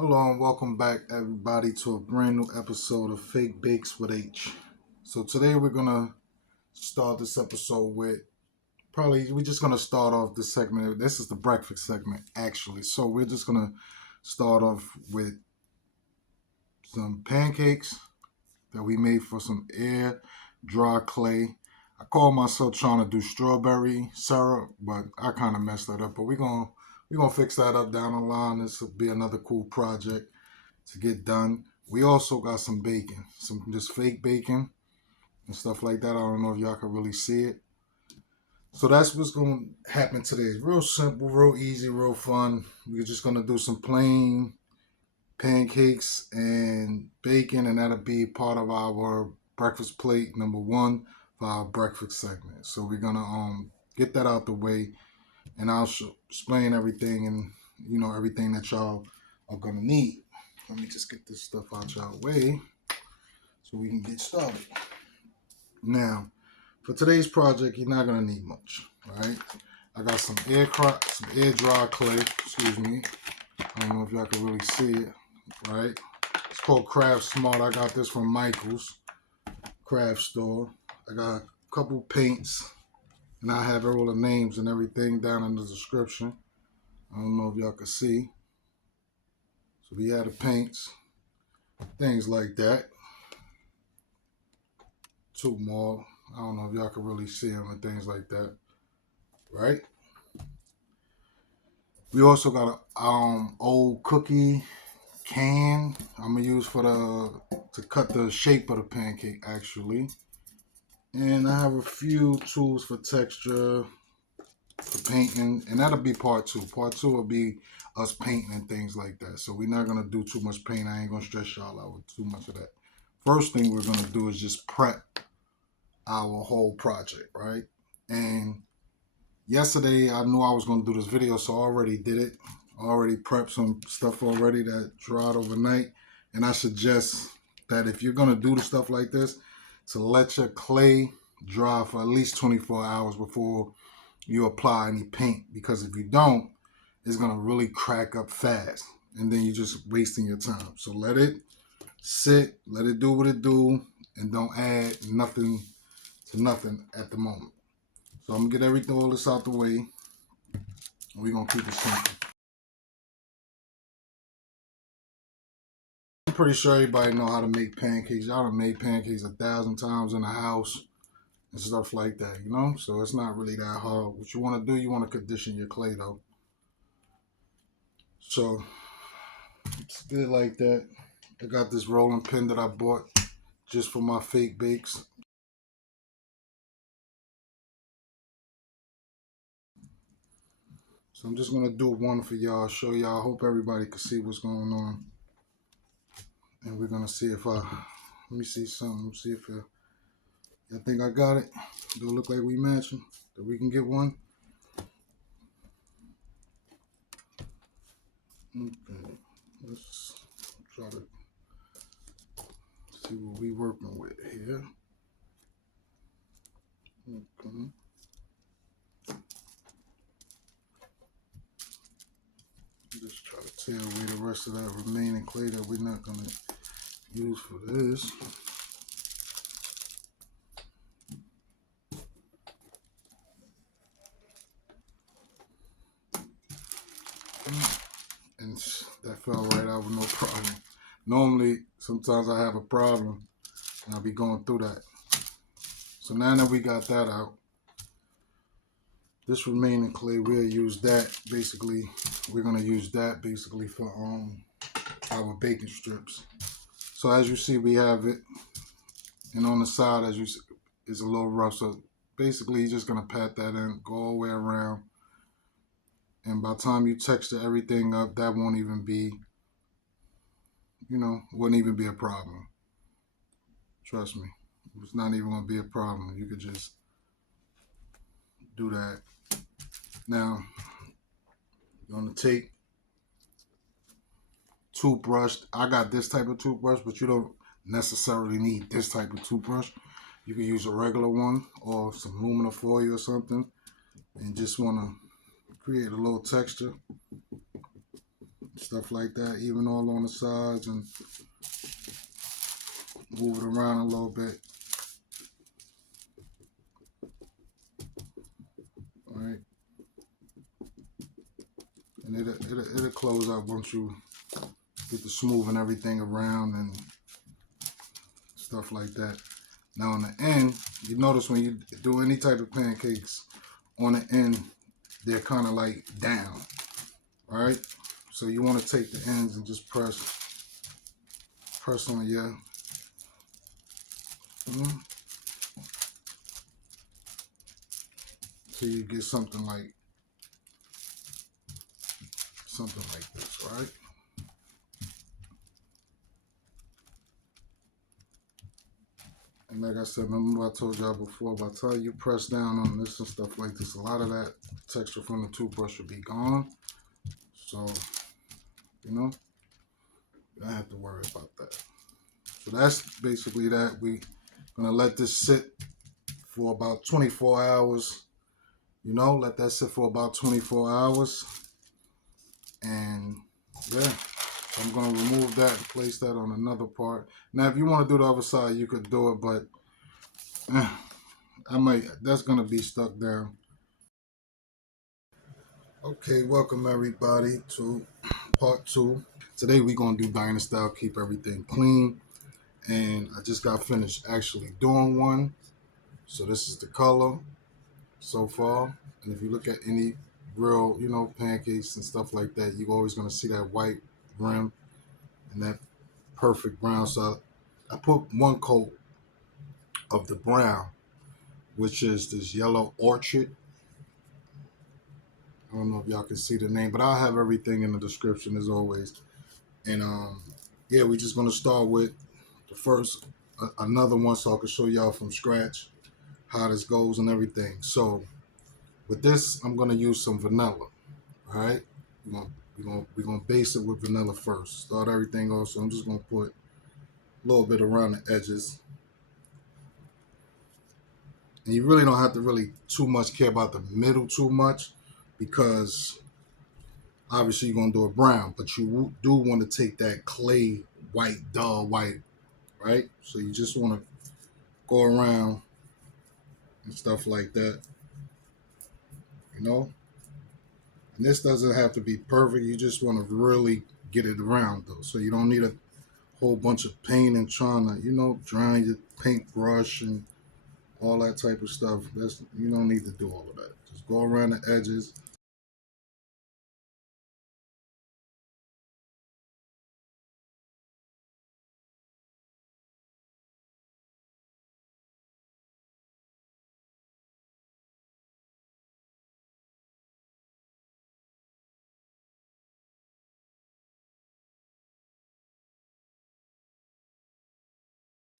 Hello and welcome back everybody to a brand new episode of Fake Bakes with H. So today we're gonna start this episode with we're just gonna start off this segment. This is the breakfast segment actually. So we're just gonna start off with some pancakes that we made for some air dry clay. I call myself trying to do strawberry syrup, but I kind of messed that up. But we're gonna fix that up down the line. This will be another cool project to get done. We also got some bacon, some just fake bacon and stuff like that. I don't know if y'all can really see it. So that's what's going to happen today. It's real simple, real easy, real fun. We're just going to do some plain pancakes and bacon, and that'll be part of our breakfast plate number one for our breakfast segment. So we're going to get that out the way, and I'll explain everything and everything that y'all are going to need. Let me just get this stuff out your way so we can get started. Now, for today's project, you're not gonna need much, right? I got some air dry clay. Excuse me. I don't know if y'all can really see it, right? It's called Craft Smart. I got this from Michael's craft store. I got a couple paints, and I have all the names and everything down in the description. I don't know if y'all can see. So we have the paints, things like that. Two more. I don't know if y'all can really see them and things like that, right? We also got a old cookie can I'm gonna use to cut the shape of the pancake actually, and I have a few tools for texture, for painting, and that'll be part two. Part two will be us painting and things like that. So we're not gonna do too much paint. I ain't gonna stress y'all out with too much of that. First thing we're gonna do is just prep our whole project, right? And yesterday I knew I was going to do this video, so I already did it. I already prepped some stuff already that dried overnight, and I suggest that if you're going to do the stuff like this, to let your clay dry for at least 24 hours before you apply any paint, because if you don't, it's going to really crack up fast, and then you're just wasting your time. So let it sit, let it do what it do, and don't add nothing to nothing at the moment. So I'm gonna get all this out the way. We're gonna keep it simple. I'm pretty sure everybody know how to make pancakes. Y'all done made pancakes 1,000 times in the house and stuff like that, you know? So it's not really that hard. What you wanna do, you wanna condition your clay though. So it's good like that. I got this rolling pin that I bought just for my fake bakes. So I'm just gonna do one for y'all, show y'all. I hope everybody can see what's going on. And we're gonna see if let me see something, see if I think I got it. Do it look like we matching? That we can get one? Okay. Let's try to see what we working with here. Okay. Just try to tear away the rest of that remaining clay that we're not gonna use for this. And that fell right out with no problem. Normally, sometimes I have a problem and I'll be going through that. So now that we got that out, this remaining clay, we'll use that basically. We're gonna use that basically for our bacon strips. So as you see, we have it, and on the side, as you see, it's a little rough. So basically, you're just gonna pat that in, go all the way around, and by the time you texture everything up, that won't even be, wouldn't even be a problem. Trust me, it's not even gonna be a problem. You could just do that. Now, you're gonna take toothbrush. I got this type of toothbrush, but you don't necessarily need this type of toothbrush. You can use a regular one or some aluminum foil or something, and just want to create a little texture. stuff like that, even all on the sides, and move it around a little bit. All right, and it'll close up once you get the smoothing everything around and stuff like that. Now on the end, you notice when you do any type of pancakes, on the end they're kind of like down. All right, so you want to take the ends and just press on your. Mm, so you get something like this, right? And like I said, remember I told y'all before, by the time you press down on this and stuff like this, a lot of that texture from the toothbrush will be gone. So, you know, you don't have to worry about that. So that's basically that. We're gonna let this sit for about 24 hours. You know, let that sit for about 24 hours. And yeah, so I'm gonna remove that and place that on another part. Now, if you want to do the other side, you could do it, but that's gonna be stuck down. Okay, welcome everybody to part two. Today we're gonna do diner style, keep everything clean. And I just got finished actually doing one. So this is the color so far. And if you look at any real, pancakes and stuff like that, you're always gonna see that white rim and that perfect brown. So I put one coat of the brown, which is this yellow orchid. I don't know if y'all can see the name, but I'll have everything in the description as always. And yeah, we're just gonna start with the first another one, so I can show y'all from scratch how this goes and everything. So with this, I'm gonna use some vanilla. All right, we're gonna base it with vanilla first. Start everything off. So I'm just gonna put a little bit around the edges, and you really don't have to really too much care about the middle too much, because obviously you're gonna do a brown, but you do want to take that clay white, dull white, right? So you just want to go around and stuff like that, you know. And this doesn't have to be perfect. You just want to really get it around though, so you don't need a whole bunch of paint and trying to, dry your paintbrush and all that type of stuff. You don't need to do all of that. Just go around the edges.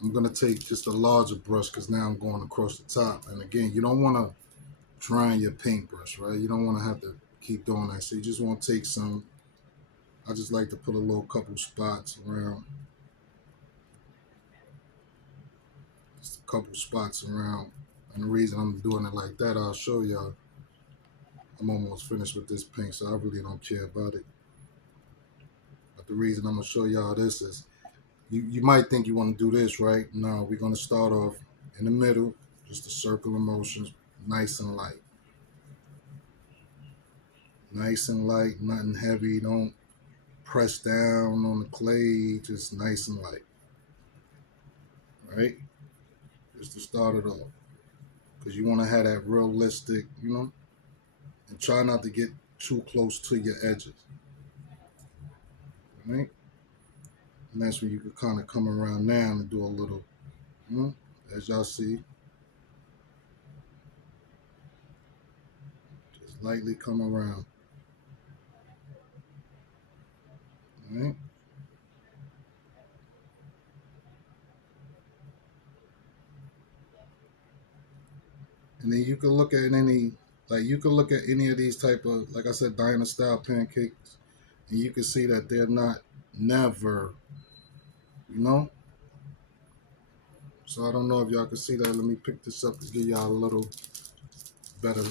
I'm gonna take just a larger brush because now I'm going across the top. And again, you don't want to dry your paintbrush, right? You don't want to have to keep doing that. So you just want to take some. I just like to put a little couple spots around, just a couple spots around. And the reason I'm doing it like that, I'll show y'all. I'm almost finished with this pink, so I really don't care about it. But the reason I'm gonna show y'all this is you might think you want to do this, right? No, we're gonna start off in the middle, just a circle of motions, nice and light. Nice and light, nothing heavy. Don't press down on the clay, just nice and light. Right? Just to start it off. Because you want to have that realistic, and try not to get too close to your edges. Right? And that's when you can kind of come around now and do a little, as y'all see, just lightly come around. Right? And then you can look at any of these type of, like I said, diner style pancakes, and you can see that they're not never, you know. So I don't know if y'all can see that. Let me pick this up to give y'all a little better,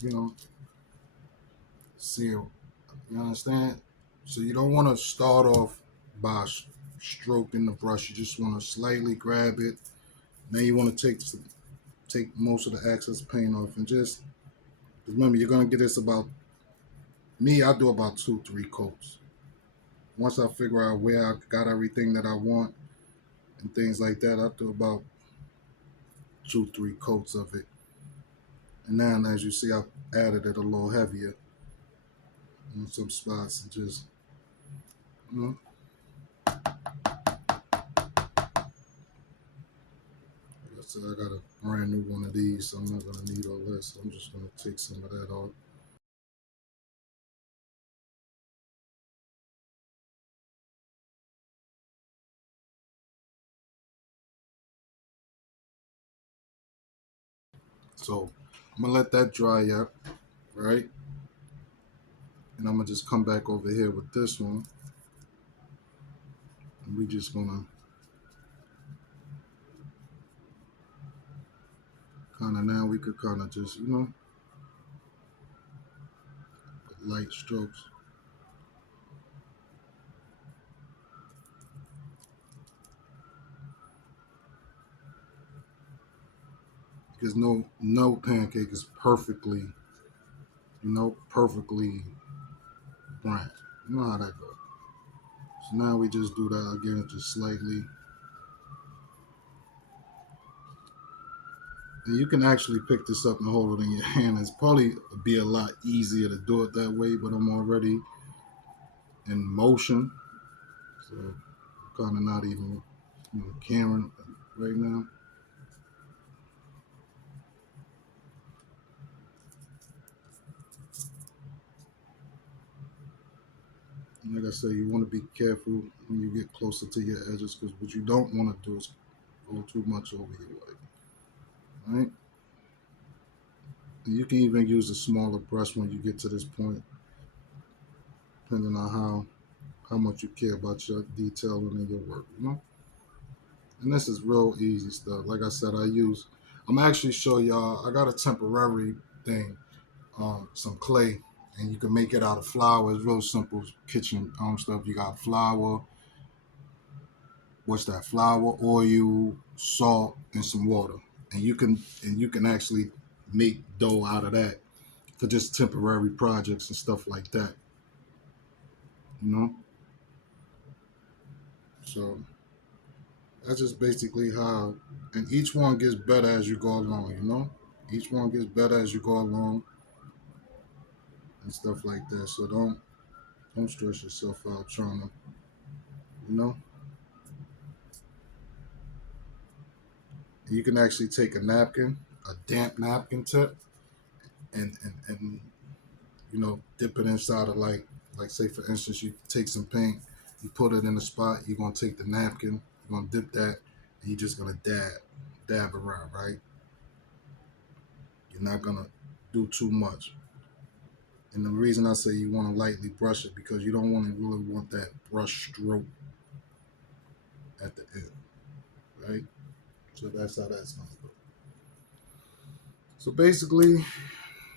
you know, see. You understand? So you don't want to start off by stroking the brush. You just want to slightly grab it. Now you want to take most of the excess paint off and just remember you're gonna get this about me. I do about 2-3 coats. Once I figure out where I got everything that I want and things like that, I do about 2-3 coats of it. And now, as you see, I've added it a little heavier in some spots and just, you know, like I said, I got a brand new one of these, so I'm not gonna need all this. So I'm just gonna take some of that off. So I'm gonna let that dry up, right? And I'm gonna just come back over here with this one, and we just gonna kind of now we could kind of just light strokes. Because no pancake is perfectly brown. You know how that goes. So now we just do that again, just slightly. And you can actually pick this up and hold it in your hand. It's probably be a lot easier to do it that way, but I'm already in motion, so I'm kind of not even camera right now. And like I said, you want to be careful when you get closer to your edges because what you don't want to do is go too much over your way. Right? And you can even use a smaller brush when you get to this point, depending on how much you care about your detailing in your work. And this is real easy stuff. Like I said, I'm actually show y'all. I got a temporary thing, some clay, and you can make it out of flour. It's real simple kitchen stuff. You got flour. What's that? Flour, oil, salt, and some water, and you can actually make dough out of that for just temporary projects and stuff like that. You know, so that's just basically how, and each one gets better as you go along. Each one gets better as you go along and stuff like that. So don't stress yourself out trying to, you know. You can actually take a napkin, a damp napkin tip, and dip it inside of like say for instance you take some paint, you put it in the spot, you're gonna take the napkin, you're gonna dip that, and you're just gonna dab around, right? You're not gonna do too much. And the reason I say you want to lightly brush it because you don't want to really want that brush stroke at the end, right? So that's how that's gonna go. So basically,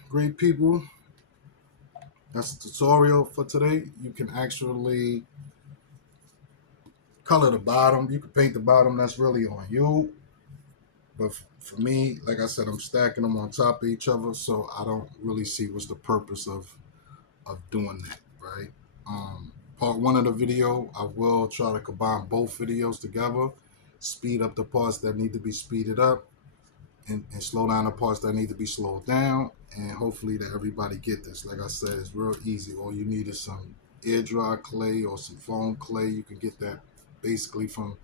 great people, that's the tutorial for today. You can actually color the bottom. You can paint the bottom. That's really on you. But for me, like I said, I'm stacking them on top of each other, so I don't really see what's the purpose of doing that, right? Part one of the video, I will try to combine both videos together, speed up the parts that need to be speeded up, and slow down the parts that need to be slowed down, and hopefully that everybody get this. Like I said, it's real easy. All you need is some air dry clay or some foam clay. You can get that basically from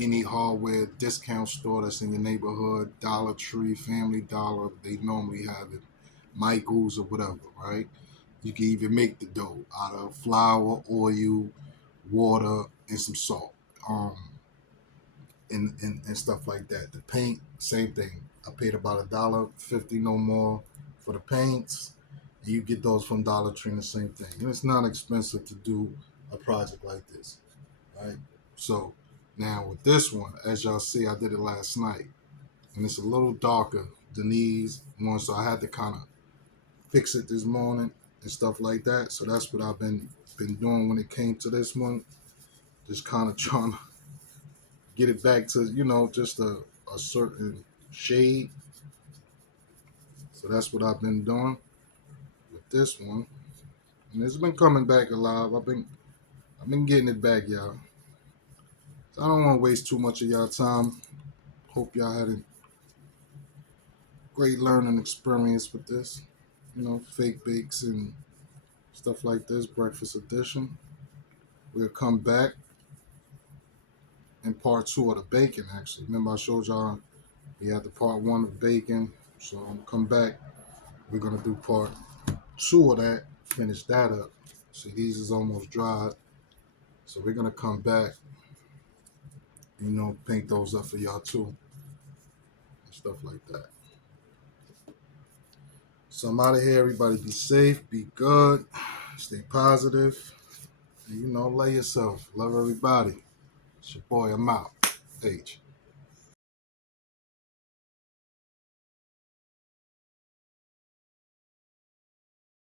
any hardware discount store that's in your neighborhood, Dollar Tree, Family Dollar. They normally have it, Michaels or whatever, right? You can even make the dough out of flour, oil, water, and some salt. And stuff like that. The paint, same thing. I paid about $1.50 no more for the paints. And you get those from Dollar Tree, and the same thing. And it's not expensive to do a project like this, right? So now with this one, as y'all see, I did it last night, and it's a little darker than these ones, so I had to kind of fix it this morning and stuff like that. So that's what I've been been doing when it came to this one. Just kind of trying to get it back to, just a certain shade. So that's what I've been doing with this one. And it's been coming back alive. I've been getting it back, y'all. So I don't want to waste too much of y'all time. Hope y'all had a great learning experience with this. Fake bakes and stuff like this, breakfast edition. We'll come back in part two of the bacon, actually. Remember I showed y'all we had the part one of bacon. So I'm come back. We're gonna do part two of that, finish that up. See, these is almost dried. So we're gonna come back, paint those up for y'all too. And stuff like that. So I'm out of here. Everybody be safe, be good, stay positive, and love yourself. Love everybody. It's your boy, I'm out. H.